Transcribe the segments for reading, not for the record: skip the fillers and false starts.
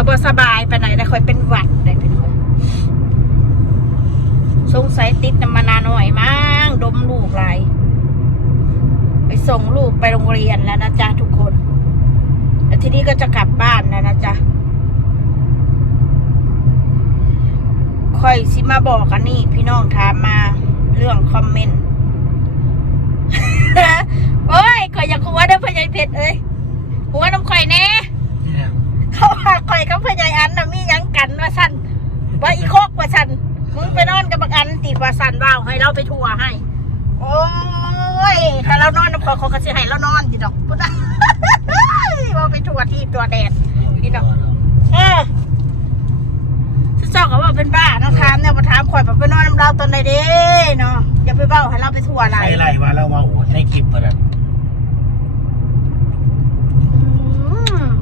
ก็บ่สบายไปไหนแต่คอยเป็นหวัดได้เป็นคนสงสัยติดน้ำมันหน่อยมั้งดมลูกหลายไปส่งลูกไปโรงเรียนแล้วนะจ๊ะทุกคนแล้วทีนี้ก็จะกลับบ้านนะจ๊ะค่อยสิมาบอกกันนี่พี่น้องถามมาเรื่องคอมเมนต์ โอ้ยข่อยอยากหัวเด้อพญายเพชรเอ้ยหัวน้ำข่อยแน่เขาพาข่อยกับพญายอันน่ะมียังกันว่าสั่นว่าอีโคกว่าสั่นมึงไปนอนกับบักอันติว่าสั่นว่าวให้เราไปทัวร์ให้โอ้ยถ้าเรานอนน้ำข่อยเขาก็สิให้เรานอนดิดอกพุทธะว่าไปทัวร์ที่ตัวแดดดิดอกเจ้าก็ว่าเป็นบ้าเนาะถามเนี่ยมาถามข่อยแบบไปนอนน้ำเราตอนไหนเด้เนาะอย่าไปเบ้าให้เราไปทัวร์อะไรไรว่าเราว่าโอ้ในคลิปประดับ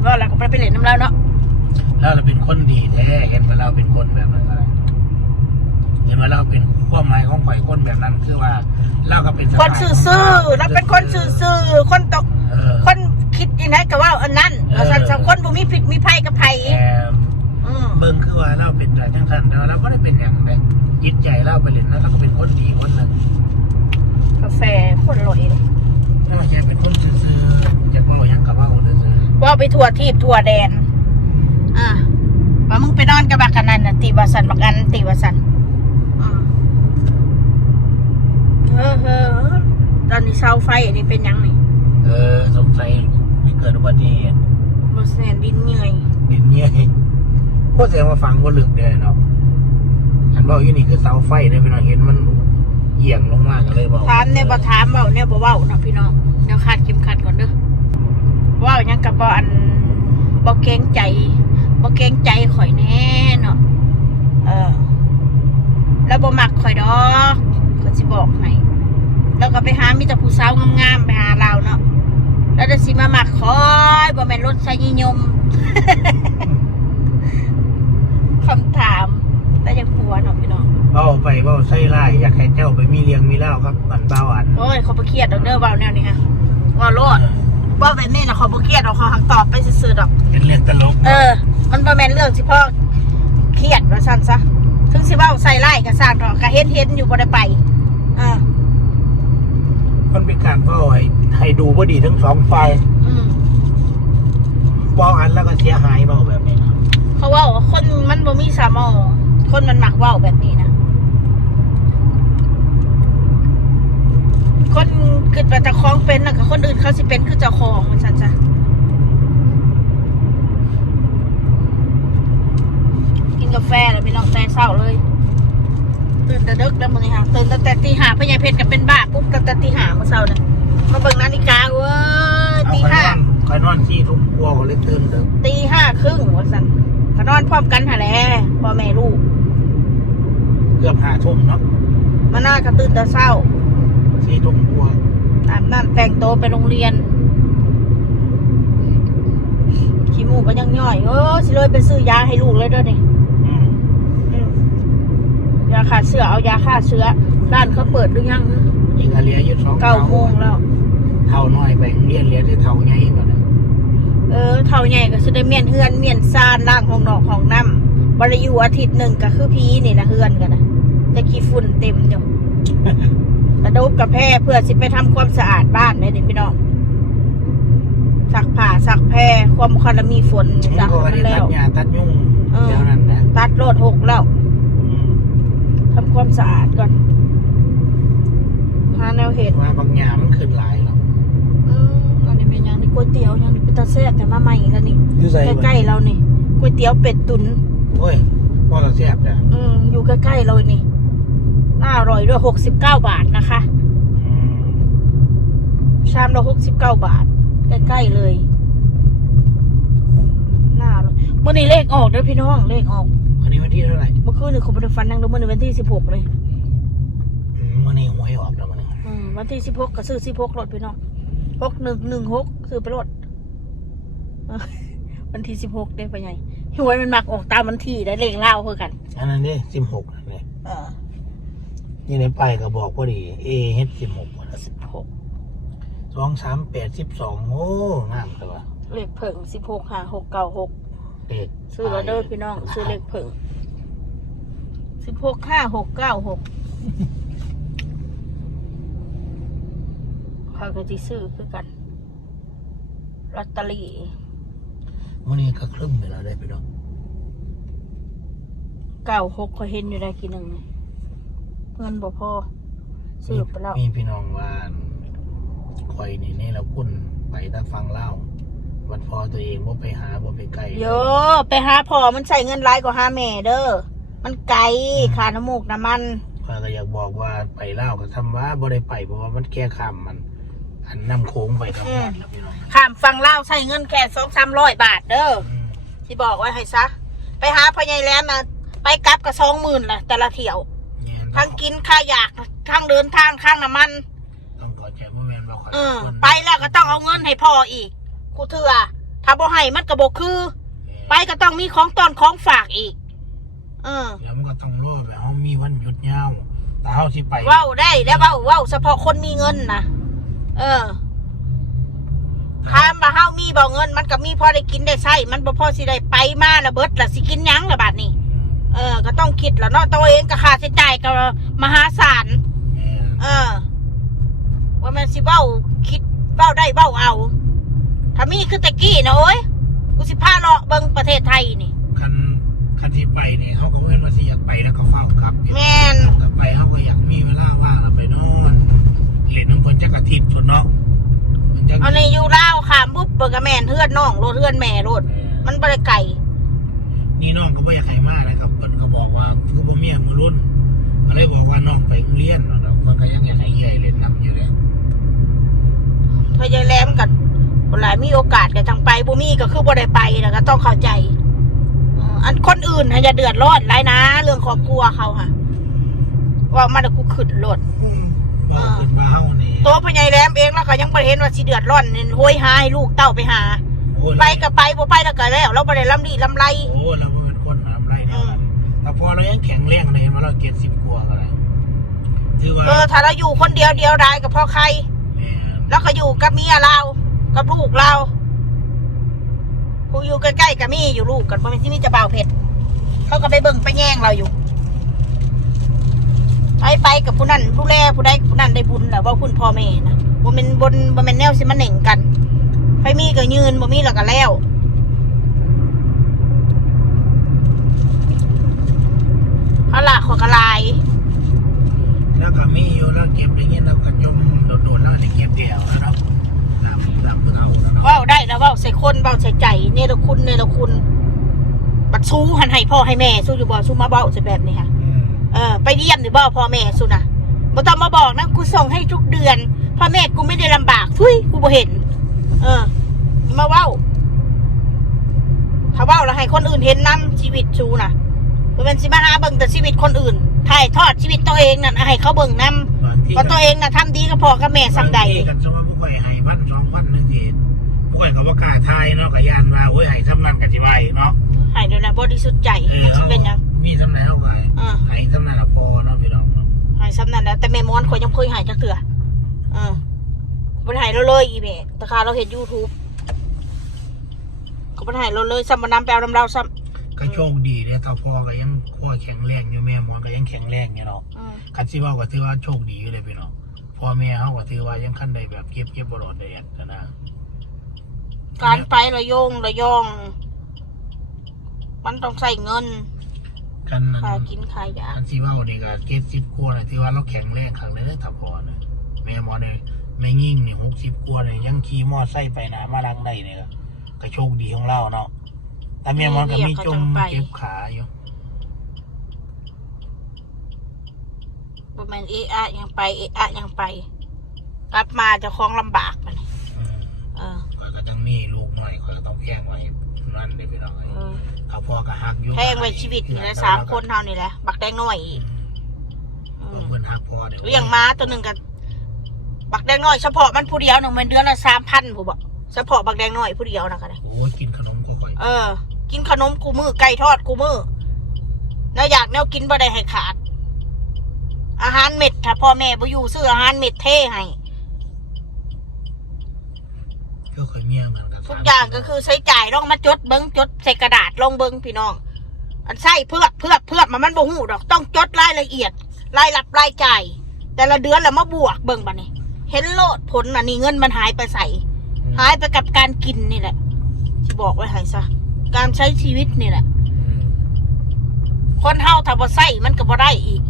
ก็แล้วก็ไปเล่นน้ำเราเนาะเราเป็นคนดีแท้เห็นว่าเราเป็นคนแบบนั้นเห็นว่าเราเป็นความหมายของข่อยคนแบบนั้นคือว่าเราก็เป็นคนซื่อๆเราเป็นคนซื่อๆคนตกคนคิดยังไงก็ว่าอันนั้นเราสังคนบุมีผิดมีภัยกับภัยเบิ่งคือว่าเราเป็นอะไรทั้งท่านแต่เราก็ได้เป็นอย่างไรจิตใจเราไปเล่นแล้วเราก็เป็นคนดีคนหนึ่งกาแฟคนลอยเลยถ้าไม่ใช่เป็นคนซื่อๆจะเมายังกับเมาเลยว่าไปทัวร์ทีบทัวร์แดนว่ามึงไปนอนกับบักกันนั่นนะตีวาสันบักอันตีวาสันตอนนี้เสาไฟอันนี้เป็นยังไงสงสัยไม่เกิดอุบัติเหตุบสแนนดินเหนื่อยพวกเสียงมาฟังว่าลึกเลยเนาะฉันบอกอยู่นี่คือเสาไฟเลยพี่น้องเห็นมันเหี่ยงลงมากเลยบอกถามเนี่ยบ่ถามเบาเนี่ยบ่เบาเนาะพี่น้องเดี๋ยวคาดเข็มขัดก่อนเด้อว่ายังกับบ่อันบ่เกรงใจข่อยแน่เนาะแล้วบ่มักข่อยดอกเขาสิบอกให้แล้วก็ไปหามีแต่ผู้สาวงามๆไปหาเราเนาะแล้วจะสิมามักคอยบ่แม่นรถไฟนิยม คำถามแต่ยังผัวเนาะพี่น้องเบ้าไปเบ้าไส้ไล่อยากให้เจ้าไปมีเลี้ยงมีเล่าครับบันเบ้าอันโอ้ยเขาไปเครียดดอกเด้อเบ้าแนวนี้ฮะว่าโลดว่าแบบนี้นะเขาบ่เครียดเขาหักตอบไปซื่อๆดอกเป็นเรื่องตลกมันบ่แม่นเรื่องสิพ่อเครียดว่าซั่นซะถึงสิเว้าใส่ไล่ก็สร้างดอกก็เฮ็ดอยู่บ่ได้ไปมันเป็นการเบ้าให้ดูบ่ดีทั้งสองฝ่ายเบ้าอันแล้วก็เสียหายเบ้าแบบนี้นะเขาว่าคนมันบ่มีสมองคนมันมักเว้าแบบนี้นะคนคิดว่าเจ้าของเป็นน่ะกับคนอื่นเขาสิเป็นคือเจ้าของมันซั่นจ้ะกินกาแฟแล้วไปลองแต่เช้าเลยตื่นแต่ดึกแล้วมื้อนี้ค่ะตื่นตั้งแต่ตี 5พญาเพชรก็เป็นบ้าปุ๊บตั้งแต่ตี 5มื้อเช้าน่ะมาเบิ่งนาฬิกาเว้ยตี 5คอยนอน4 ทุ่มกว่าก็เลยตื่นเด้อตี 5 ครึ่งว่าซั่นก็นอนพร้อมกันหั่นแหละพ่อแม่ลูกเกือบ5 ทุ่มเนาะมาหน้าก็ตื่นแต่เช้า4 ทุ่มกว่าอาบน้ำแต่งตัวไปโรงเรียนขี้มูกก็ยังย่อยสิเลยไปซื้อยาให้ลูกเลยเด้อนี่ยาฆ่าเชื้อเอายาฆ่าเชื้อร้านเขาเปิดหรือยังยิงเรียอยู่9 โมงแล้วเท่าน้อยไปเรียนได้เท่าใหญ่กว่านั้นเท่าใหญ่ก็สิได้เมียนเฮือนเมียนซ่านล่างของนอกของน้ำบริยูอาทิตย์หนึ่งก็คือพีนี่นะเฮือนกันนะแต่ขี้ฝุ่นเต็มอยู่กระดกกระแพร่เพื่อสิไปทำความสะอาดบ้านเลยนี่พี่น้องซักผ้าซักแพร่ความคันมีฝนซักมันแล้วตัดยุ่งเดี๋ยวนั้นนะตัดโลด6แล้วทำความสะอาดก่อนหาแนวเหตุว่าบางอย่างมันขึ้นหลายหรอกอันนี้เป็นอย่างนี้ก๋วยเตี๋ยวอย่างนี้เป็นตาแซ่บแต่มาใหม่แล้วนี่ใกล้ๆเรานี่ก๋วยเตี๋ยวเป็ดตุ๋นโอ้ยพ่อเราแซ่บเนี่ยอยู่ใกล้ๆเรานี่น่าอร่อยด้วย69 บาทนะคะชามละ69 บาทใกล้ๆเลยน่าอร่อยเมื่อนี้เลขออกด้วยพี่น้องเลขออกอันนี้วันที่เท่าไหร่เมื่อคืนนี่ผมไปฟันนั่งดูเมื่อวันที่16เลยวันนี้หวยออกแล้วมันวันที่16ก็ซื้อ16รถพี่น้อง6116ซื้อไปรถวันที่16ได้ไปไงหวยมันมักออกตามวันที่ได้เลขเล่าเพื่อกันอันนั้นนี่16นี่นี่ในไปก็บอกว่าดี16วันละ16 2 3 8 12โอ้งามแต่ว่าเลขเพิ่ง16 5 6 9 6 เด็ก ซื้อแล้วเด้อพี่น้องซื้อเลขเพิ่ง165696เขาก็สิซื้อคือกันลอตเตอรี่ วันนี้ก็ครึ่งไปแล้วได้พี่น้อง 96เขาเห็นอยู่ได้กี่หนึ่งเงินบ่พอซื้อไปแล้ว มีพี่น้องว่าคอยนี่เราคุ้นไปถ้าฟังเล่าวันพอตัวเองว่าไปหาว่าไปไกล โยไปหาพ่อมันใส่เงินหลายกว่าหาแม่เด้อมันไกลค่าน้ำมูกน้ำมัน ข้อยก็อยากบอกว่าไปเล่าก็ทำว่าบ่ได้ไปเพราะว่ามันแก้ข้ามมันอันน้ำโค้งไปทั้งหมดแล้วพี่น้อง ข้ามฟังเล่าวใส่เงินแค่200-300 บาทเด้อที่บอกไว้ให้ซะไปหาพ่อใหญ่แหลมนะไปกลับก็20,000ละแต่ละเที่ยวทั้งกินค่าอยากทั้งเดินทางข้างน้ำมัน ต้องขอใจว่าแมนว่าขอ ไปแล้วก็ต้องเอาเงินให้พ่ออีกกูเถื่อถ้าบ่ให้มันก็บ่คือ ไปก็ต้องมีของตอนของฝากอีกแล้วมันก็ต้องรอแบบเขามีวันหยุดยาวแต่เขาที่ไป เว้าได้แล้วเว้าเฉพาะคนมีเงินนะถ้ามาเฮามีบ่เงินมันก็มีพอได้กินได้ใช้มันบ่พอสิได้ไปมาละเบิดละสิกินหยังละบาดนี้ก็ต้องคิดแล้วเนาะตัวเองก็ค่าใช้จ่ายก็มหาศาลว่ามันสิเว้าคิดเว้าได้เว้าเอาถ้ามีคือตะกี้นะโอ้ยกูสิพาเลาะเบิ่งประเทศไทยนี่คันที่ไปเนี่ยเขาก็เว้นว่าสิอยากไปแล้วก็เฝ้ากลับ แม่น แต่ไปเขาก็อยากมีเวลาว่างแล้วไปนอนเล่นน้ำเพลินจักรทิพย์ส่วนเนาะเอาในอยู่ลาวขามปุ๊บเปิดกระแมนเฮือนน้องรถเฮือนแม่รถมันบริไก่ นี่น้องก็ไม่อยากให้มากเลยครับเพิ่นก็บอกว่าคือบ่มีมือรุ่นก็เลยบอกว่าน้องไปโรงเรียนเนาะมันก็ยังอยากให้ใหญ่เล่นน้ำอยู่เลย พยายแหลมกับคนหลายมีโอกาสกับทางไปบ่มีก็คือบ่ได้ไปนะก็ต้องเข้าใจอันคนอื่นอย่าเดือดร้อนไรนะเรื่องครอบครัวเขาค่ะว่ามันกูขึ้นรถบอกขึ้นมาเฮานี่ตัวพญายแหลมเองแล้วก็ยังบ่เห็นว่าสิเดือดร้อนโหยหาให้ลูกเต้าไปหาไปก็ไปบ่ไปแล้วก็แล้วเราบ่ได้ลำดีลำไรโอ้เราเป็นคนลำไรเนี่ยแต่พอเรายังแข็งแรงเลยมาเรา70กว่าก็ได้ถือว่าถ้าเราอยู่คนเดียวได้กับพ่อใครแล้วก็อยู่กับเมียเรากับลูกเราผู้อยู่ใกล้ๆกับมีอยู่ลูกกันเพราะมันที่มีจะบ่าวเพชรเขาก็ไปเบิ่งไปแย่งเราอยู่ไปกับผู้นั้นดูแลผู้ใดผู้นั้นได้บุญแหละว่าคุณพ่อแม่นะบ่แม่นบ่แม่นแนวสิมาเหน่งกันไปมีก็ยืนบ่มีแล้วก็แล้วเขาละขอกระลายแล้วก็มีอยู่แล้วเก็บได้เงี้ยแล้วก็ยมโดดๆแล้วได้เก็บเดียวแล้วรับเอาเว้าได้แล้วเว้าใส่คนเว้าใส่ใจเนรคุณบัดสู้หันให้พ่อให้แม่สู้อยู่บ่สู้มาเว้าใส่แบบนี้ค่ะไปเยี่ยมหรือบ่พ่อแม่สู้นะบ่ต้องมาบอกนะกูส่งให้ทุกเดือนพ่อแม่กูไม่ได้ลำบากทุยกูบ่เห็นมาเว้าถ้าเว้าแล้วให้คนอื่นเห็นนำชีวิตสู้นะบ่แม่นสิมาหาเบิ่งแต่ชีวิตคนอื่นถ่ายทอดชีวิตตัวเองนั่นให้เขาเบิ่งนำเพราะตัวเองน่ะทำดีกับพ่อกับแม่ซ้ำใดกันซะว่าผู้ข่อยให้วัน2วันนึงสิผู้ข่อยก็บ่กล้าทายเนาะก็ย่านว่าโอ้ยให้ซ้ำนั้นก็สิไว้เนาะให้ด้วยนะบริสุทธิ์ใจมันจะเป็นยังมีซ้ำไหนเอาไงให้ซ้ำนั้นพอเนาะพี่น้องให้ซ้ำนั้นแล้วแต่แม่ม้อนคอยยังเคยหายจากเถื่อบ่ได้หายเราเลยอีเมะแต่ค่ะเราเห็น YouTube ก็บ่ได้หายเราเลยซ้ำมาน้ำแปลวน้ำเราซ้ำก็โชคดีเนี่ยถ้าพ่อก็ยังพ่อแข็งแรงอยู่แม่ม้อนก็ยังแข็งแรงอยู่เนาะคันสิว่าก็ถือว่าโชคดีอยู่เลยพี่น้องพ่อแม่เขาก็ถือว่ายังขั้นใดแบบเก็บบ่รอดได้นะการไประยองมันต้องใส่เงินค่ากินค่ายาคันสิว่านี่ก็70กว่าที่ว่าเราแข็งแรงครั้งเลยถ้าพ่อเนี่ยแม่หมอเนี่ยไม่ยิ่งนี่60กว่าเนี่ยยังขี่มอไซค์ไปนะมาลังได้เนี่ยก็โชคดีของเราเนาะแต่แม่หมอก็มีจมเจ็บขาอยู่บ่แม่นยังไปกลับมาจะคล้องลำบากมันก็ต้องมีลูกหน่อยก็ต้องแพงไว้นั่นเลยพี่น้องเขาพ่อก็หักอยู่แพงไว้ชีวิตนี่แหละ3คนเท่านี่แหละบักแดงน้อยอีกเพิ่นหักพ่อเดี๋ยวอย่างม้าตัวหนึ่งกันบักแดงน้อยเฉพาะมันผู้เดียวหนึ่งมันเดือนละ3,000ผู้บอกเฉพาะบักแดงน้อยผู้เดียวนะกันเลยโอ้กินขนมก็ค่อยกินขนมกูมือไก่ทอดกูมือแล้วอยากแนวกินบ่ได้ให้ขาดอาหารเม็ดถ้าพ่อแม่บ่อยู่ซื้ออาหารเม็ดเทให้ก็เคยเมียเหมือนกัน ทุกอย่างก็คือใช้จ่ายลองมาจดเบิ้งจดใส่กระดาษลองเบิ้งพี่น้องอันใส่เพื่อมันบ่หูดอกต้องจดรายละเอียดรายรับรายจ่ายแต่ละเดือนแล้วมาบวกเบิ้งบัดนี้เห็นโลดผลน่ะนี่เงินมันหายไปใส่หายไปกับการกินนี่แหละที่บอกไว้ให้ซะการใช้ชีวิตนี่แหละคนเฮาถ้าบ่ใส่มันก็บ่ได้อีก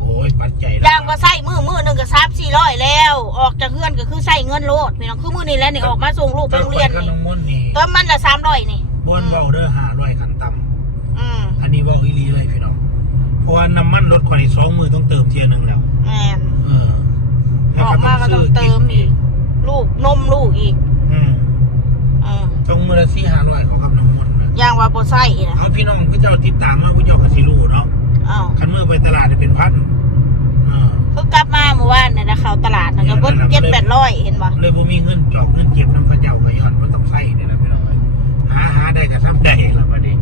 โอ้ยปัจจัย อย่างว่าใส่มือหนึ่งก็300-400แล้วออกจากเฮือนก็คือใส่เงินโลดพี่น้องคือมือนี่แหล้วนี่ออกมาส่งลูกไปโรงเรียน ขน นี่ มมนนี่ เติมมันละ300นี่ บ้วนเบาเด้อ500ขันต่ำ อืม อันนี้เบาอีหลีเลยพี่น้องเพราะว่าน้ำมันรถคนอีก2 มือต้องเติมเทียนึงแล้ว แอน แล้ว ออกมาก็ต้องเติมอีกลูกนมลูกอีกต้องมือละ400-500ของกับน้ำมันนะ อย่างว่าบ่ใส่นะ เอาพี่น้องพี่เจ้าติดตามมาพี่เจ้าก็สิรู้เนาะ อ้าว คันมือไปตลาดเนี่ยเป็นพัน เพิ่งกลับมาเมื่อวานเนี่ยนะเขาตลาดนะก็เพิ่ง700-800เห็นบ่ เลยบ่มีเงินจอกเงินเก็บน้ำพระเจ้าก็ย้อนว่าต้องใส่เนี่ยนะพี่น้องหาได้ก็ซ้ำได้ละประเดี๋ยว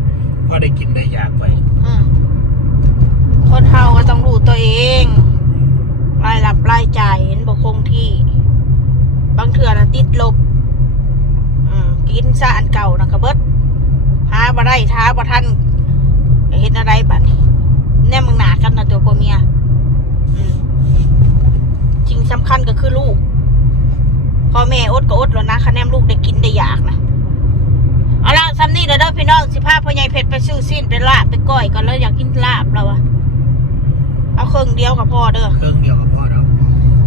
พอได้กินได้อยากไป คนเฮาก็ต้องรู้ตัวเองรายรับรายจ่ายเห็นบ่คงที่บางเทื่อน่ะติดลบกินซะอันเก่านะก็เบิดหาบ่ได้ท้าบ่ทันเห็นอะไรบัดนี้แน่มึงหนากันนะตัวพ่อเมียจริงสำคัญก็คือลูกพ่อแม่อดก็อดแล้วนะคะแนนลูกได้กินได้อยากนะเอาล่ะซ้ำนี่เด้อพี่น้องสิพาพ่อใหญ่เพชรไปซื้อซีนเป็นลาบไปก้อยก่อนแล้วอยากกินลาบเราอะเอาเครื่องเดียวกับพ่อเด้อ เครื่องเดียวกับพ่อเรา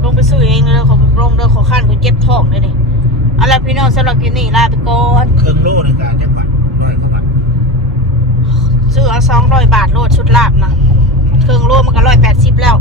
ลงไปซื้อเองเลยขอลงเด้อขอขั้นขอเจ็บท้องเลยนี่เอาล่ะพี่น้องสำหรับคลิปนี้ลาไปก่อน เครื่องโล่ในการจะบัด100 กว่าบาท ซื้อเอา200 บาทโลดชุดลาบนะเครื่องรวมมันก็180แล้ว